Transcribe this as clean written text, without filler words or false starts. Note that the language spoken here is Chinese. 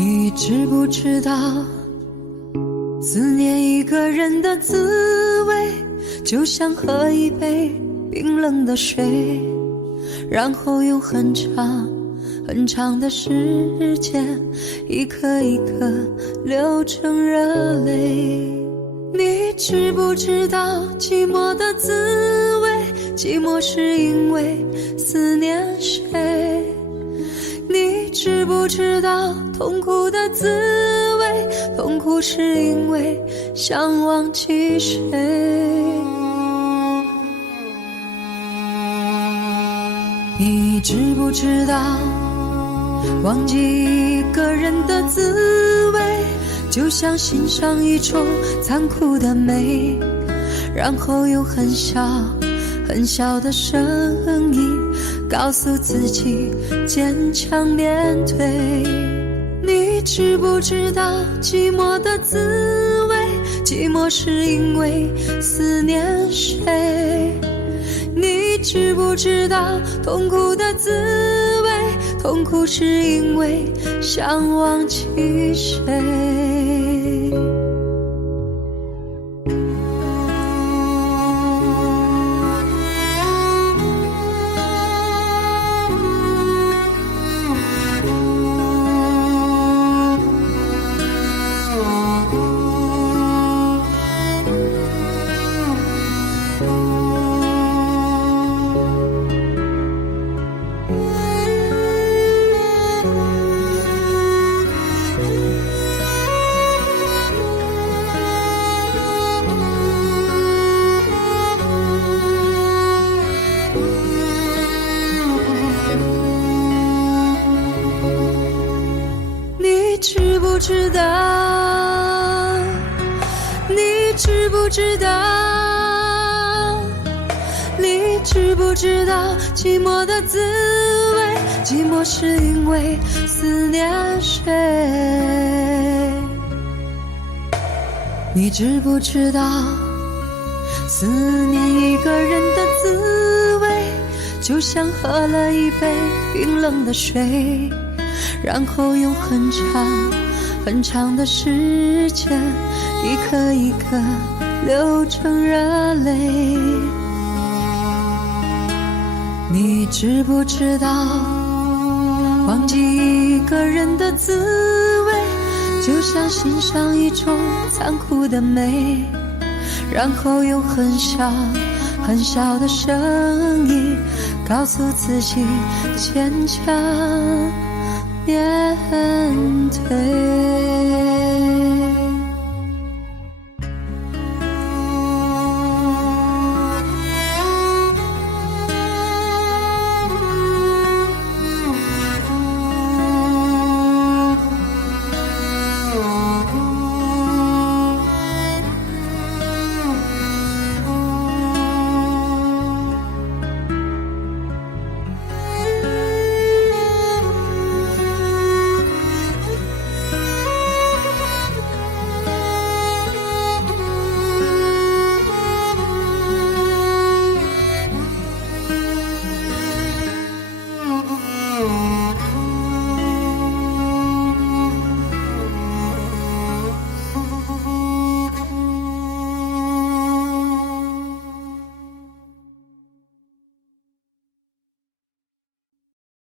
你知不知道，思念一个人的滋味，就像喝一杯冰冷的水，然后用很长很长的时间，一颗一颗流成热泪。你知不知道寂寞的滋味？寂寞是因为思念谁？你知不知道痛苦的滋味？痛苦是因为想忘记谁？你知不知道忘记一个人的滋味，就像欣赏一种残酷的美，然后用很小很小的声音告诉自己坚强面对。你知不知道寂寞的滋味？寂寞是因为思念谁？你知不知道痛苦的滋味？痛苦是因为想忘记谁？你知不知道？你知不知道？你知不知道寂寞的滋味？寂寞是因为思念谁？你知不知道思念一个人的滋味，就像喝了一杯冰冷的水，然后用很长很长的时间，一颗一颗流成热泪。你知不知道忘记一个人的滋味，就像欣赏一种残酷的美，然后用很小很小的声音告诉自己坚强面对。